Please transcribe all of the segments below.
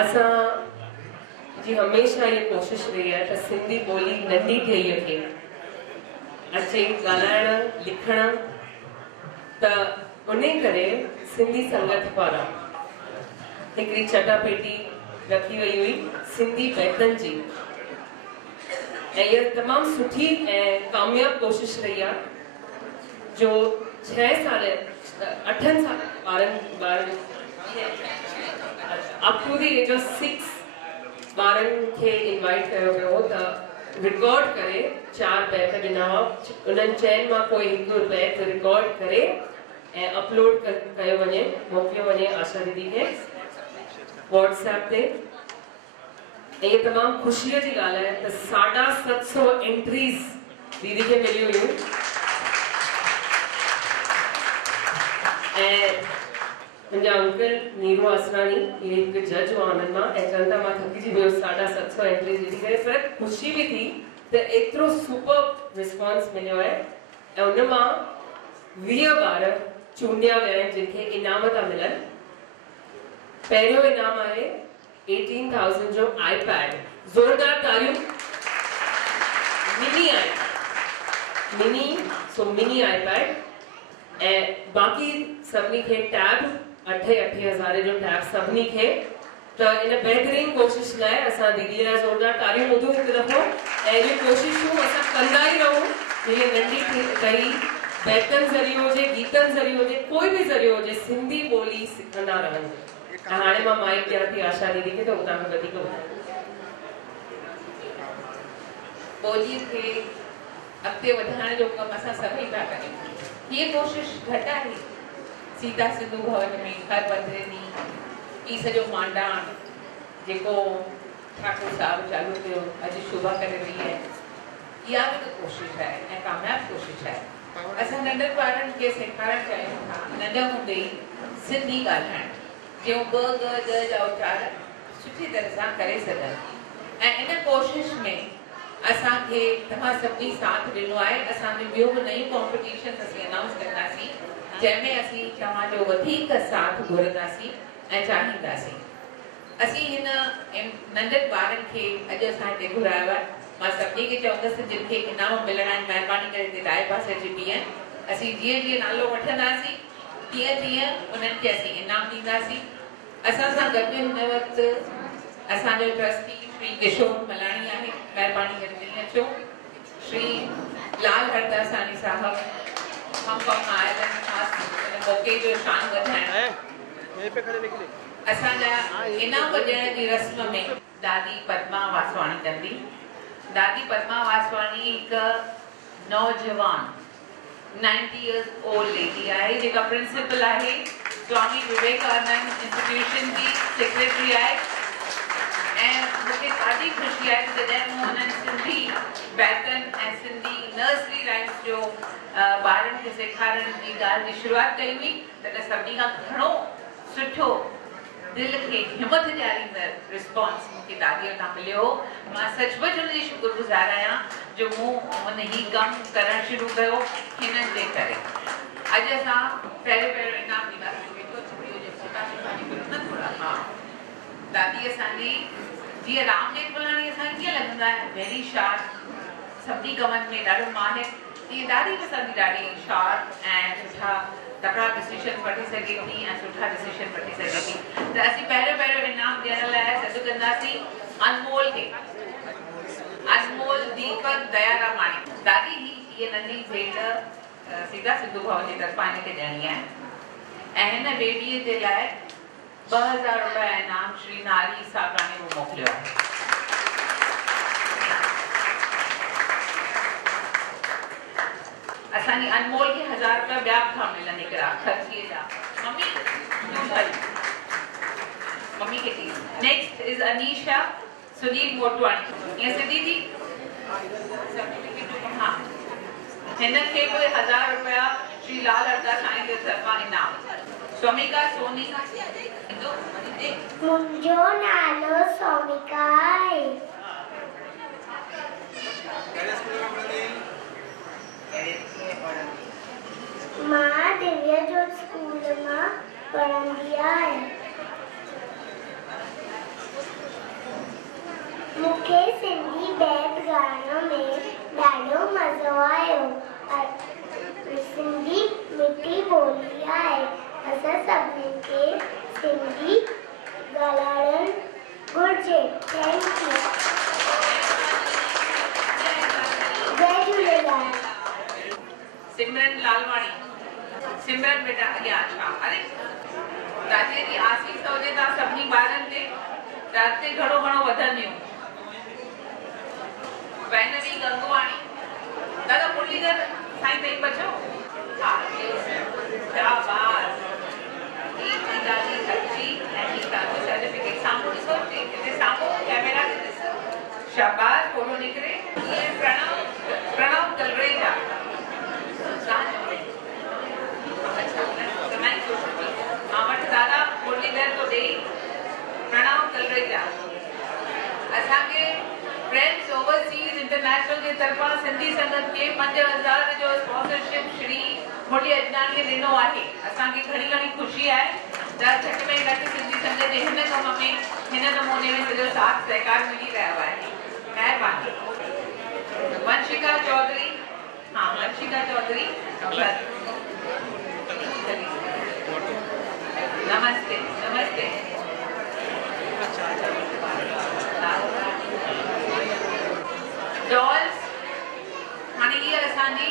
असां जी हमेशा ये कोशिश रही है त सिंधी ॿोली नंढी ठही खे अचे ॻाल्हाइण लिखण त उन करे सिंधी संगत पारां हिकिड़ी चटापेटी रखी वई हुई सिंधी बैतन जी ऐं इहा तमामु सुठी ऐं कामयाब कोशिश रही आहे जो 6 साल 8 साल ॿारनि up to the age of 6 ॿारनि खे इनवाइट कयो वियो त रिकॉर्ड करे 4 बैत ॾिना हुआ उन्हनि चइनि मां कोई हिकु बैत रिकॉर्ड करे ऐं अपलोड कयो वञे मोकिलियो वञे आशा दीदी खे व्हाट्सएप ते ये तमाम खुशी की गाल है तो 750 एंट्रीज दीदी के मिली हुई मुझा अंकल नीरू आसरानी ये एक जज हुआ आनंद मां चलता मां थकी जी वियो 750 एंट्रीज दीदी करे पर खुशी भी थी तो एतिरो सुपर रिस्पॉन्स मिलो है ऐं उन मां 20 ॿार चूंडिया विया आहिनि जिनखे इनाम था मिलन पहिरियों इनाम आहे 18,000 जो iPad जोरदार तालियूं मिनी iPad ऐं बाकी सभी के टैब 8,000 जो टैब सभी के तो इन बेहतरीन कोशिश लाए असा दीदी लाए जोरदार तालियूं ॿुधो हिकु दफ़ो ऐं ये कोशिशूं असां कंदा ई रहूं ये नंढी कई बैतन ज़रियो हुजे गीतन ज़रियो हुजे कोई भी ज़रियो हुजे सिंधी ॿोली सिखंदा रहूं हाणे मां माइक ॾियां थी आशा दीदी खे त उतां खां वधीक ॿोलीअ खे अॻिते वधाइण जो कमु असां सभई पिया कयूं हीअ कोशिशि घटि आहे सीता सिंधु भवन में हर 15 ॾींहं ई सॼो मांडाण जेको ठाकुर साहिबु चालू कयो अॼु शोभा करे रही आहे इहा बि हिकु कोशिशि आहे ऐं कामयाबु कोशिशि आहे असां नंढनि ॿारनि खे सेखारणु चाहियूं था नंढ हूंदे ई सिंधी ॻाल्हाइण जो ब ग ज जा उचार सुठी तरह सां करे सघनि ऐं इन कोशिश में असांखे तव्हां सभिनी साथ ॾिनो आहे असांजो ॿियो बि नयूं कॉम्पिटिशन असीं अनाउंस कंदासीं जंहिंमें असीं तव्हांजो वधीक साथ घुरंदासीं ऐं चाहींदासीं असीं हिन नंढनि ॿारनि खे अॼु असां हिते घुरायो आहे मां सभिनी खे चवंदसि जिन खे इनाम मिलणा आहिनि महिरबानी करे हिते दाए पासे अची बीहनि असीं जीअं जीअं नालो वठंदासीं तीअं तीअं उन्हनि खे असीं इनाम ॾींदासीं असां सां गॾु हिन वक़्तु असांजो ट्रस्टी श्री किशोर मलाणी आहे महिरबानी करे मिली अचो श्री लाल हरदासानी साहब हम आयल आहिनि ख़ासि मौक़े जो शान वधाइण असांजा इनाम ॾियण जी रस्म में दादी पद्मा वासवाणी कंदी दादी पद्मा वासवाणी हिकु नौजवान 90 years old लेडी आहे जेका प्रिंसिपल आहे स्वामी विवेकानंद इंस्टीट्यूशन की सेक्रेटरी आहे ऐं मूंखे ॾाढी ख़ुशी आहे कि जॾहिं मूं हुननि सिंधी बैतन ऐं सिंधी नर्सरी राइम्स जो ॿारनि खे सेखारण जी ॻाल्हि जी शुरूआत कई हुई तॾहिं सभिनी खां घणो सुठो दिलि खे हिमत ॾियारींदड़ रिस्पॉन्स मूंखे दादीअ खां मिलियो मां सचमुच हुनजी शुक्रगुज़ार आहियां जो मूं हुन ही कमु करणु शुरू कयो हिननि जे करे अॼु असां पहिरियों इनाम ॾींदासीं दादी असांजी जीअं राम जेठमलाणी असांखे कीअं लॻंदा आहे वेरी शार्प सभिनी कमनि में ॾाढो माहिर तीअं दादी बि असांजी ॾाढी शार्प ऐं सुठा तकड़ा डिसीजन वठी सघे थी ऐं सुठा डिसीजन वठी सघे थी त असीं पहिरियों इनाम ॾियण लाइ सॾु कंदासीं अनमोल खे अनमोल दीपक दयारामाणी दादी ही ये नंढी भेट सीधा सिंधु भवन जी तरफ़ां हिनखे ॾियणी आहे ऐं हिन बेबीअ जे लाइ 2000 रुपया इनाम श्री नारी साबरानी को मोकिलियो आहे असांजी अनमोल खे 1000 रुपया ॿिया था मिलनि हिकिड़ा ख़र्चीअ जा मम्मी खे ॾी नेक्स्ट इज अनीशा सुनील मोटवाणी ईअं सिधी थी हाँ हिनखे बि 1000 रुपया श्री लाल हरदासाणी जे तरफ़ां इनाम स्वामिका सोनी मुंहिंजो नालो सोमिका आहे मां दिव्या जोत स्कूल में पढ़ंदी आहियां मूंखे सिंधी बैत ॻाइण में ॾाढो मज़ो आयो। सिंधी मिठी ॿोली आहे। असां सभिनी खे सिंधी ॻाल्हाइणु घुरिजे। Thank you. जय झूलेलाल। सिमरन लालवाणी। सिमरन बेटा या अच्छा अरे दादी जी आसीस हुजे था सभिनी ॿारनि ते राति घणो घणो वधंदियूं। वैनवी गंगवाणी दादा मुरलीधर साईं ताईं बचो। हाँ शाबाश जी दादी सच्ची ऐं सर्टिफिकेट साम्हूं ॾिसो हिते साम्हूं कैमरा ते ॾिसो। शाबाश फोटो निकिरे। ये प्रणव तलरेजा दादा मुरलीधर तो दे प्रणव तलरेजा। असांखे फ्रेंड्स ओवरसीज इंटरनेशनल जे तरफां सिंधी संगत खे 5000 जो स्पॉन्सरशिप श्री मुरली अजनानी खे ॾिनो आहे। असांखे घणी घणी ख़ुशी आहे त घटि में घटि सिंधी संगत जे हिन कम में हिन नमूने में सॼो साथ सहकार मिली रहियो आहे। महिरबानी। वंशिका चौधरी। हाँ वंशिका चौधरी नमस्ते नमस्ते। डॉल्स हाणे हीअ असांजी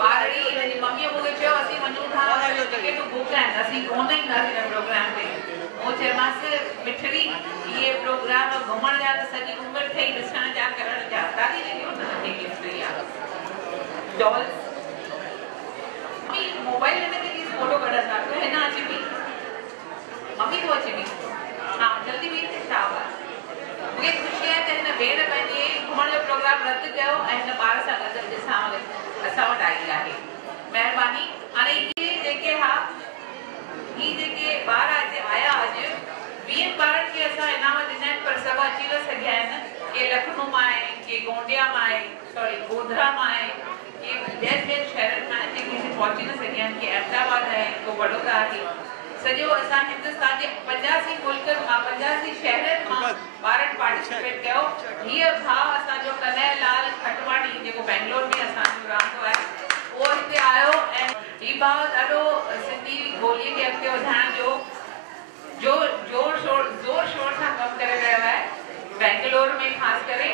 ॿारड़ी हिनजी मम्मीअ मूंखे चयो असीं वञूं था टिकटूं बुक आहिनि असीं कोन ईंदासीं हिन प्रोग्राम ते। मूं चयोमांसि मिठड़ी इहे प्रोग्राम घुमण जा त सॼी उमिरि ठही ॾिसण जा करण जा ॾाढी जेकी हुनखे हिस्ट्री आहे। डॉल्स मोबाइल में फोटो कढंदा तो हिन अची बि मम्मी तो अची बि हाँ जल्दी बि शाबाश। मूंखे ख़ुशी आहे त हिन भेण पंहिंजे घुमण जो प्रोग्राम रद्द कयो ऐं हिन ॿार सां गॾु ॾिसां असां वटि आई आहे। महिरबानी। हाणे इहे जेके हा ही जेके ॿार हिते आया अॼु 20 ॿारनि खे असां इनाम ॾिना आहिनि पर सभु अची न सघिया आहिनि। के लखनऊ मां आहे के गोंडिया मां आहे सॉरी गोधरा मां आहे के ॿियनि शहरनि मां जेके हिते पहुची न सघिया आहिनि। के अहमदाबाद आहे को बड़ौदा आहे। सॼो असां हिंदुस्तान जे 85 मुल्कनि मां 85 शहरनि मां ॿारनि पार्टिसिपेट कयो। हीअ भाउ असांजो कन्हैयालाल खटवाणी जेको बैंगलोर में असांजो रहंदो आहे उहो हिते आयो ऐं हीउ भाउ ॾाढो सिंधी ॿोलीअ खे अॻिते वधाइण जो ज़ोर शोर सां कमु करे रहियो आहे बैंगलोर में ख़ासि करे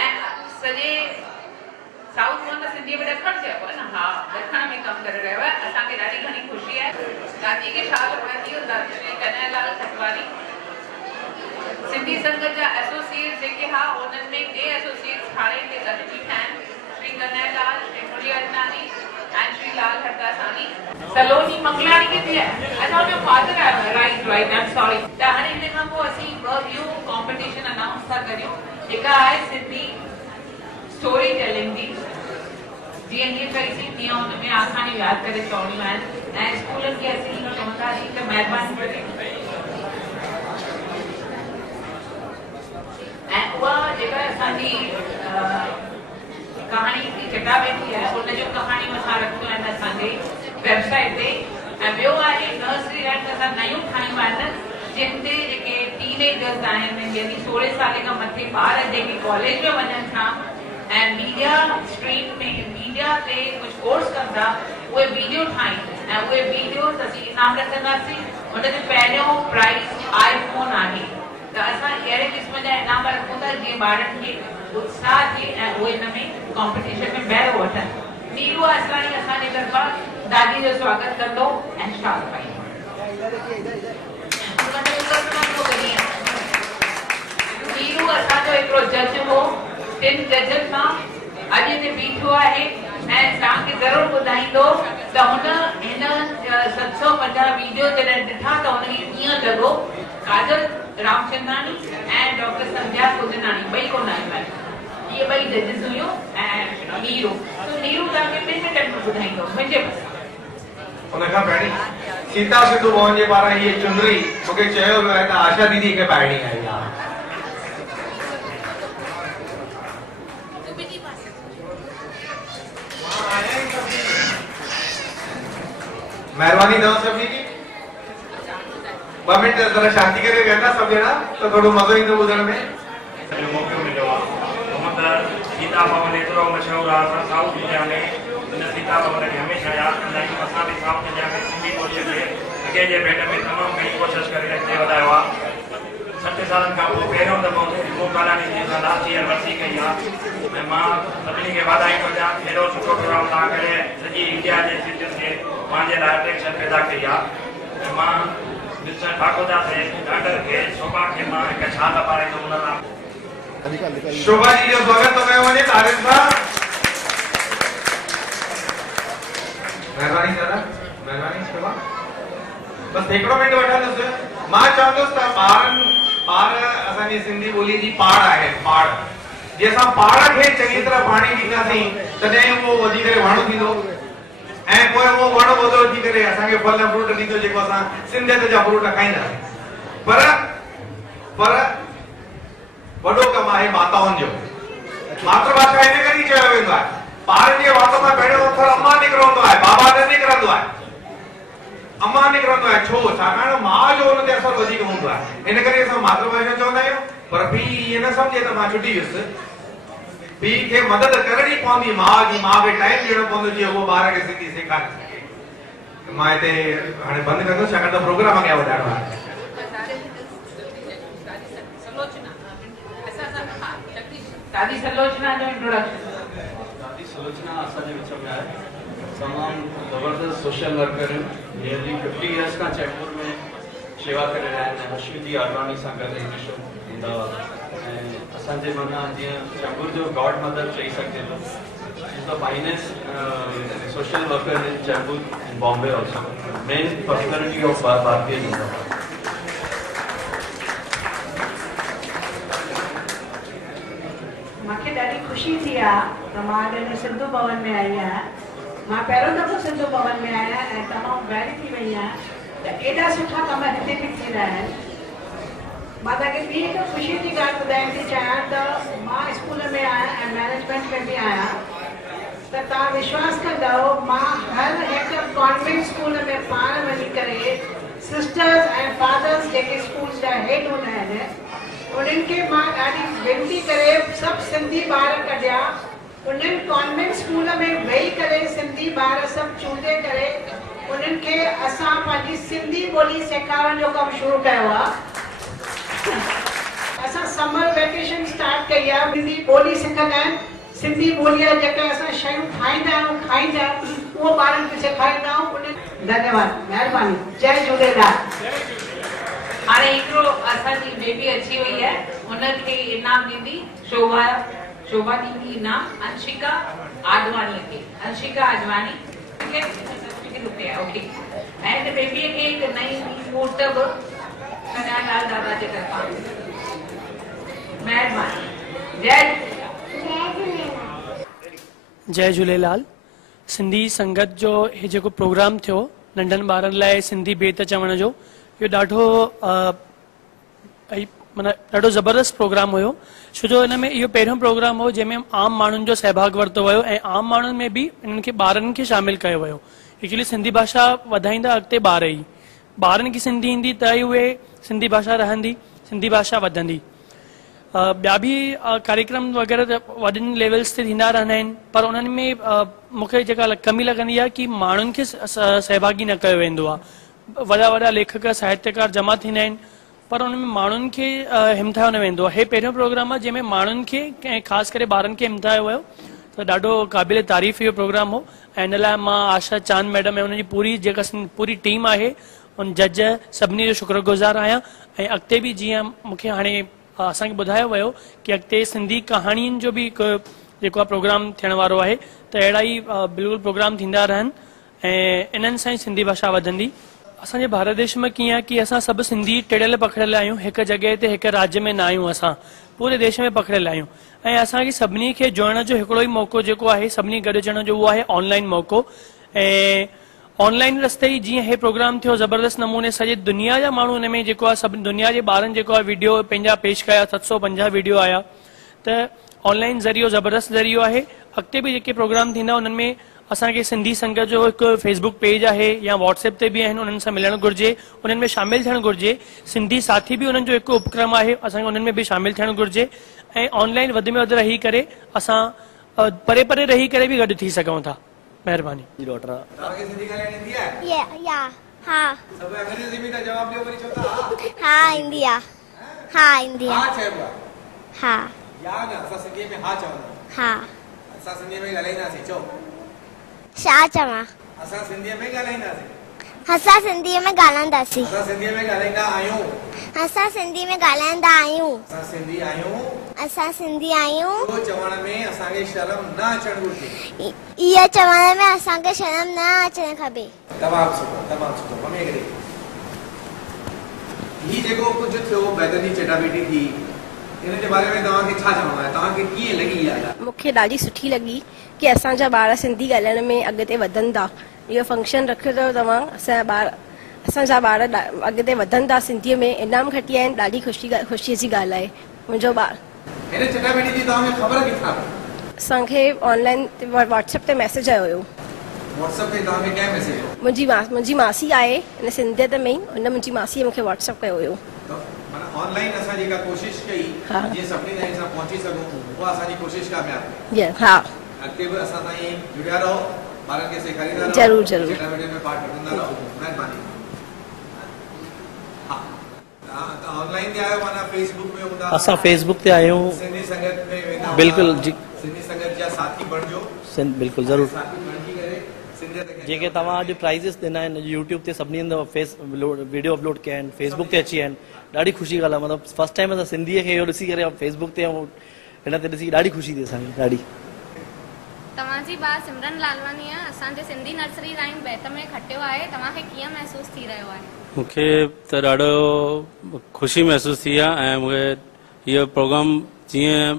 ऐं सॼे साउथ में त सिंधीअ में ॾखण चइबो आहे न। हा ॾखण में कमु करे रहियो आहे। असांखे ॾाढी घणी ख़ुशी आहे। दादी खे छा पवंदी हूंदा श्री कन्हैयालाल खटवाणी। सिंधी संगत जा एसोसिएट जेके हा उन्हनि में टे एसोसिएट्स हाणे के गॾु बीठा आहिनि श्री कन्हैयालाल श्री मुरली अजनानी ऐं श्री लाल हरदासानी। सलोनी मंगलानी किथे आहे? अच्छा उनजो फादर आहे। Right I am sorry. त हाणे हिन खां पोइ असीं ॿियूं कॉम्पिटिशन अनाउंस था करियूं। हिकु आहे सिंधी स्टोरी टेलिंग जी जीअं हीअ कईसीं तीअं हुन में आसानी यादि करे चवणियूं आहिनि ऐं स्कूलनि खे असीं चवंदासीं त महिरबानी करे ऐं उहा जेका असांजी कहाणी जी चटाभेटी आहे उनजूं कहाणियूं असां रखियूं आहिनि असांजे वेबसाइट ते। ऐं ॿियो आहे नर्सरी रैंक असां नयूं ठाहियूं आहिनि जिन ते जेके टीनेजर्स आहिनि यानी 16 साल खां मथे ॿार जेके कॉलेज में वञनि था ऐं मीडिया स्ट्रीम में मीडिया ते कुझु कोर्स कनि था उहे वीडियो ठाहिनि ऐं उहे वीडियोस असीं इनाम रखंदासीं। उनजो पहिरियों प्राइज़ आईफोन आहे। त असां अहिड़े क़िस्म जा इनाम रखूं था जीअं ॿारनि खे उत्साह थिए ऐं उहे हिन में कॉम्पिटिशन में बहिरो वठनि। नीरू असराणी असांजे तरफ़ां दादी जो स्वागत कंदो ऐं शाल पाईंदो। नीरू असांजो हिकिड़ो जज हो 3 जजनि मां अॼु हिते बीठो आहे ऐं तव्हांखे ज़रूरु ॿुधाईंदो त हुन हिन 750 वीडियो जॾहिं ॾिठा त हुनखे कीअं लॻो। काजल रामचंदानी ऐं डॉक्टर संध्या कुदनानी ॿई कोन आहियूं आहिनि। इहे ॿई जजिस हुयूं ऐं नीरू तव्हांखे 2 मिंटनि में ॿुधाईंदो मुंहिंजे मथां। उनखां पहिरीं सीता सिंधू भवन जे पारां इहे चुनरी मूंखे चयो वियो आहे त आशा दीदी खे पाइणी आहे। महिरबानी अथव सभिनी जी। ॿ मिंट जरा शांति करे वेंदा सभु ॼणा त थोरो मज़ो ईंदो ॿुधण में। मौक़ो मिलियो आहे हूअं त सीता भवन एतिरो मशहूरु आहे असां साउथ इंडिया में हिन सीता भवन खे हमेशह यादि कंदा आहियूं। असां बि साउथ इंडिया में सिंधी ॿोलीअ खे अॻे जे भेट में तमामु घणी कोशिशि करे अॻिते वधायो आहे। 60 सालनि खां पोइ पहिरियों दफ़ो रिमू कालानी जी असां लास्ट ईयर वर्सी कई आहे ऐं मां सभिनी खे वाधायूं थो ॾियां। हेॾो सुठो प्रोग्राम तव्हां करे सॼी इंडिया जे सिटिज़न खे पंहिंजे लाइ अट्रैक्शन पैदा कई आहे। ऐं मां मिस्टर ठाकुरदा से डॉक्टर खे शोभा खे मां हिकु छाल पाराईंदो हुन लाइ। शोभा जी जो स्वागत तो कयो वञे तारीफ़ सां। महिरबानी दादा, महिरबानी शोभा। बस हिकिड़ो मिंट वठंदुसि। मां चवंदुसि त ॿार असांजी सिंधी ॿोली जी पाड़ आहे, पाड़। जे असां पाड़ खे चङी तरह पाणी ॾींदासीं तॾहिं उहो वधी करे वण थींदो ऐं पोइ उहो वण वधो थी करे असांखे फल फ्रूट ॾींदो जेको असां सिंधियत जा फ्रूट खाईंदासीं। पर वॾो कमु आहे माताउनि जो। मातृभाषा हिन करे ई चयो वेंदो आहे। ॿारनि जे वात मां पहिरियों अखर अम्मा निकिरंदो आहे, बाबा न निकिरंदो आहे। अम्मा निकिरंदो आहे छो? छाकाणि माउ जो हुन ते असरु वधीक हूंदो आहे। इन करे असां मातृभाषा चवंदा आहियूं। पर पीउ इहे न सम्झे त मां छुटी वियुसि। पीउ खे मदद करणी पवंदी माउ जी। माउ खे टाइम ॾियणो पवंदो जीअं उहो ॿार खे सिंधी सेखारे सघे। मां हिते हाणे बंदि कंदुसि छाकाणि त प्रोग्राम अॻियां वधाइणो आहे। दादी सलोचना जो इंट्रोडक्शन। दादी सलोचना असांजे विच में आहे। तमामु ज़बरदस्त सोशल वर्कर आहिनि। नियरली 50 इयर्स खां चैंबूर में शेवा करे रहिया आहिनि। अश्विनी आडवाणी सां गॾु ईंदा हुआ ऐं असांजे माना जीअं चैंबूर जो गॉड मदर चई सघिजे थो। Is the finest social worker in Chembur in Bombay also. Main personality of Bharatiya Janata पार्टी। मूंखे ॾाढी ख़ुशी थी आहे त मां अॼु सिंधु भवन में आई आहियां। मां पहिरियों दफ़ो सिंधु भवन में आहियां ऐं तमामु वाइड़ी थी वई आहियां त एॾा सुठा कम हिते बि थी रहिया आहिनि। मां तव्हांखे ॿी हिकु ख़ुशी जी ॻाल्हि ॿुधाइण थी चाहियां त मां स्कूल में आहियां ऐं मैनेजमेंट में बि आहियां। त तव्हां विश्वास कंदव मां हर हिकु कॉन्वेंट स्कूल में पाण वञी करे सिस्टर्स ऐं फादर्स जेके स्कूल जा हेड हूंदा आहिनि उन्हनि खे मां ॾाढी वेनती करे सभु सिंधी ॿार कढिया। उन्हनि कॉन्वेंट स्कूल में वेही करे सिंधी ॿार सभु चूंडे करे उन्हनि खे असां पंहिंजी सिंधी ॿोली सेखारण जो कमु शुरू कयो आहे। असां समर वेकेशन स्टार्ट कई आहे। सिंधी ॿोली सिखंदा आहिनि। सिंधी ॿोलीअ जेके असां शयूं ठाहींदा आहियूं खाईंदा उहो ॿारनि खे सेखारींदा आहियूं। धन्यवाद, महिरबानी, जय झूलेलाल। हाणे हिकिड़ो असांजी बेबी अची वई आहे हुनखे इनाम ॾींदी शोभा ॾींदी इनाम अंशिका आडवाणीअ खे। अंशिका आडवाणी रुपया ओके। ऐं हिन बेबीअ खे हिकु नई मूर्त बि कन्यालाल दादा जे तरफ़ां। महिरबानी, जय झूलेलाल। सिंधी संगत जो हे जेको प्रोग्राम थियो नंढनि ॿारनि लाइ सिंधी बेत चवण जो इहो ॾाढो ज़बरदस्त प्रोग्राम हुयो। छो जो हिन में इहो पहिरियों प्रोग्राम हो जंहिंमें आम माण्हुनि जो सहभाग वरितो वियो ऐं आम माण्हुनि में बि इन्हनि खे ॿारनि खे शामिल कयो वियो। एक्चुअली सिंधी भाषा वधाईंदा अॻिते ॿार ई। ॿारनि खे सिंधी ईंदी त ई उहे सिंधी भाषा रहंदी, सिंधी भाषा वधंदी। ॿिया बि कार्यक्रम वग़ैरह वॾनि लेवल्स ते थींदा रहंदा आहिनि पर उन्हनि में मूंखे जेका कमी लॻंदी आहे कि माण्हुनि खे सहभागी न कयो वेंदो आहे। वॾा वॾा लेखक साहित्यकार जमा थींदा आहिनि पर उनमें माण्हुनि खे हिमथायो न वेंदो आहे। हे पहिरियों प्रोग्राम आहे जंहिंमें माण्हुनि खे ऐं ख़ासि करे ॿारनि खे हिमथायो वियो त ॾाढो क़ाबिल तारीफ़ इहो प्रोग्राम हो। ऐं हिन लाइ मां आशा चांद मैडम ऐं उनजी पूरी टीम आहे उन जज सभिनी जो शुक्रगुज़ार आहियां। ऐं अॻिते बि जीअं मूंखे हाणे असांखे ॿुधायो वियो कि अॻिते सिंधी कहाणियुनि जो बि हिकु जेको आहे प्रोग्राम थियण वारो आहे त अहिड़ा ई बिल्कुलु प्रोग्राम थींदा रहनि ऐं इन्हनि सां ई सिंधी भाषा वधंदी। असांजे भारत देश में कीअं आहे कि असां सभु सिंधी टिड़ियल पखड़ियल आहियूं। हिकु जॻह ते हिकु राज्य में न आहियूं, असां पूरे देश में पखड़ियल आहियूं। ऐं असांखे सभिनी खे जोड़ण जो हिकिड़ो ई मौक़ो जेको आहे सभिनी गॾिजण जो उहो आहे ऑनलाइन मौक़ो। ऐं ऑनलाइन रस्ते ई जीअं हे प्रोग्राम थियो ज़बरदस्त नमूने सॼे दुनिया जा माण्हू हिन में जेको आहे सभु दुनिया जे ॿारनि जेको आहे वीडियो पंहिंजा पेश कया। 750 वीडियो आया त ऑनलाइन ज़रियो ज़बरदस्त ज़रियो आहे। अॻिते बि जेके प्रोग्राम थींदा उन्हनि में असांखे सिंधी संगत जो हिकु फेसबुक पेज आहे या व्हाट्सएप ते बि आहिनि, उन्हनि सां मिलणु घुरिजे, उन्हनि में शामिलु थियणु घुरिजे। सिंधी साथी बि उन्हनि जो हिकु उपक्रम आहे, असांखे उन्हनि में बि शामिलु थियणु घुरिजे ऐं ऑनलाइन वधि में वधि रही करे असां परे परे रही करे बि गॾु थी सघूं था। महिरबानी। तव्हांखे सिंधी ॻाल्हाइण ईंदी आहे? या हा सभु अंग्रेज़ी में था जवाब ॾियो, वरी चओ था हा ईंदी आहे। हा ईंदी हा आहे। चइबो आहे। हा या न असां सिंधीअ में हा चवंदा आहियूं। हा असां सिंधीअ में ॻाल्हाईंदासीं, चओ। छा चवां? असां सिंधीअ में ॻाल्हाईंदासीं। असां सिंधीअ में ॻाल्हाईंदासीं। असां सिंधीअ में ॻाल्हाईंदा आहियूं। असां सिंधी में ॻाल्हाईंदा आहियूं। असां सिंधी आहियूं। असां सिंधी आहियूं। इहो चवण में असांखे शर्म न अचणु घुरिजे। इहो चवण में असांखे शर्म न अचणु खपे। तमामु सुठो, तमामु सुठो। मम्मी हिकिड़ी हीउ जेको कुझु थियो, बैदनी चटाभेटी थी, इन जे बारे में तव्हांखे छा चवणो आहे? तव्हांखे कीअं लॻी इहा ॻाल्हि? मूंखे ॾाढी सुठी लॻी की असांजा ॿार सिंधी ॻाल्हाइण में अॻिते वधनि था। इहो फंक्शन रखियो अथव तव्हां, असांजा ॿार अॻिते वधनि था, सिंधीअ में इनाम खटी आया आहिनि। ॾाढी ख़ुशीअ जी ॻाल्हि आहे। मुंहिंजो ॿार हिन चटाभेटी जी तव्हांखे ख़बर किथां? असांखे ऑनलाइन व्हाट्सएप ते मैसेज आयो हुयो। व्हाट्सएप ते तव्हांखे कंहिं मैसेज? मुंहिंजी मासी आहे हिन सिंधियत में ई, हुन मुंहिंजी मासीअ मूंखे व्हाट्सएप कयो हुयो। माना ऑनलाइन असां जेका कोशिशि कई जीअं सभिनी ताईं असां पहुची सघूं, उहा असांजी कोशिशि कामयाबु थी। हा अॻिते बि असां ताईं जुड़िया रहो, ॿारनि खे सेखारींदा रहो। ज़रूरु ज़रूरु। चटाभेटी में पार्ट वठंदा रहो। महिरबानी। हा ऑनलाइन ते आयो, माना फेसबुक में हूंदा? असां फेसबुक ते आहियूं। सिंधी संगत में वेंदा? बिल्कुलु जी, सिंधी संगत जा साथी बणिजो। बिल्कुलु ज़रूरु। साथी बणिजी करे सिंधियत खे जेके तव्हां अॼु प्राइज़िस ॾिना आहिनि, यूट्यूब ते सभिनी हंधि वीडियो अपलोड कया आहिनि, फेसबुक ते अची विया आहिनि, ॾाढी ख़ुशी ॻाल्हि आहे। मतिलबु फर्स्ट टाइम असां सिंधीअ खे इहो ॾिसी करे फेसबुक ते ऐं हिन ते ॾिसी ॾाढी ख़ुशी थी असांखे, ॾाढी। तव्हांजी ॿार सिमरन लालवानी आहे, असांजे सिंधी नर्सरी लाइन बैत में खटियो आहे। तव्हांखे कीअं महसूस थी रहियो आहे? मूंखे त ॾाढो ख़ुशी महसूस थी आहे ऐं मूंखे इहो प्रोग्राम जीअं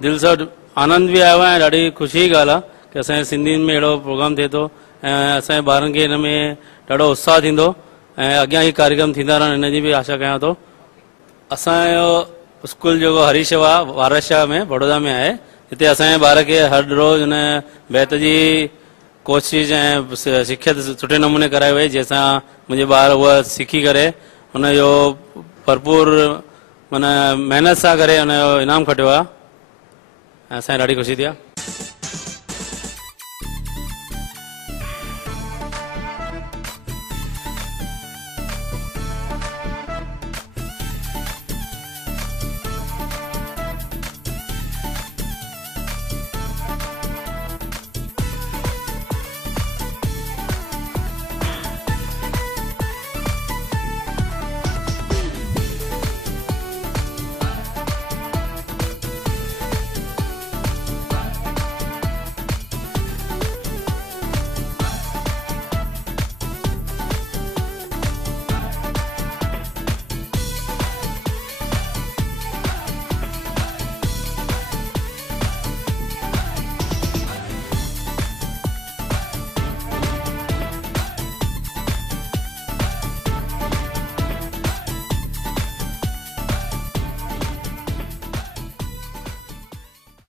दिलि सां आनंद बि आयो आहे ऐं ॾाढी ख़ुशी जी ॻाल्हि आहे की असांजे सिंधियुनि में अहिड़ो प्रोग्राम थिए थो ऐं असांजे ॿारनि खे हिन में ॾाढो उत्साह थींदो ऐं अॻियां ही कार्यक्रम थींदा रहनि, हिन जी बि आशा कयां थो। असांजो स्कूल जेको हरीशवा वारशाह में बड़ौदा में आहे, हिते असांजे ॿार खे हर रोज़ हुन बैत जी कोशिशि ऐं सिख्यत सुठे नमूने कराई वई, जंहिंसां मुंहिंजे ॿार उहा सिखी करे हुनजो भरपूर माना महिनत सां करे हुनजो इनाम खटियो आहे ऐं असांखे ॾाढी ख़ुशी थी आहे।